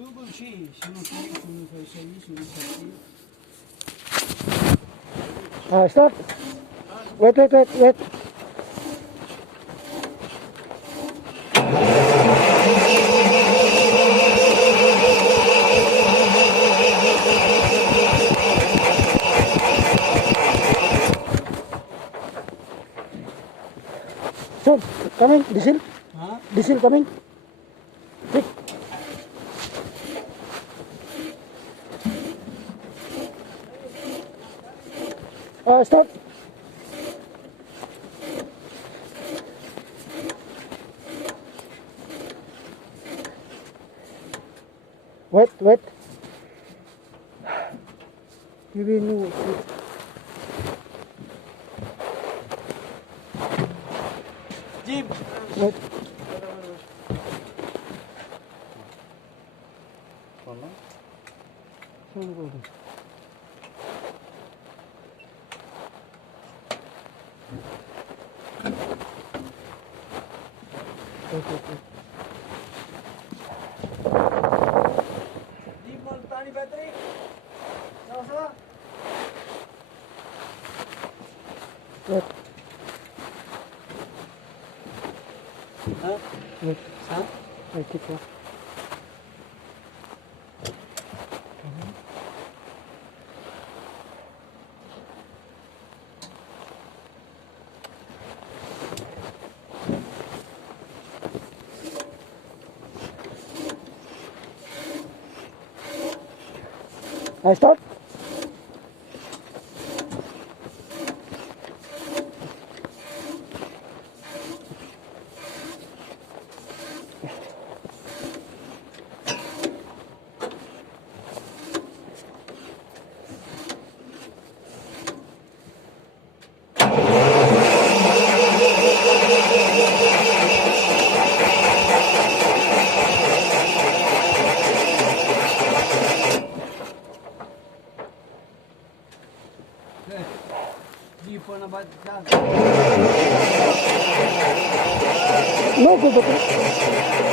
6, 06, 06, 07. Start. Wait. Stop. Coming. Diesel. Huh? Diesel coming. Quick. Start. Wait. Maybe no. Jeep. Wait. Saan ko ito? Wait. Jeep mo tani battery. Sawa. Wait. Huh? Wait. Huh? Wait, keep on. Start. Jeep po na ba? No, go.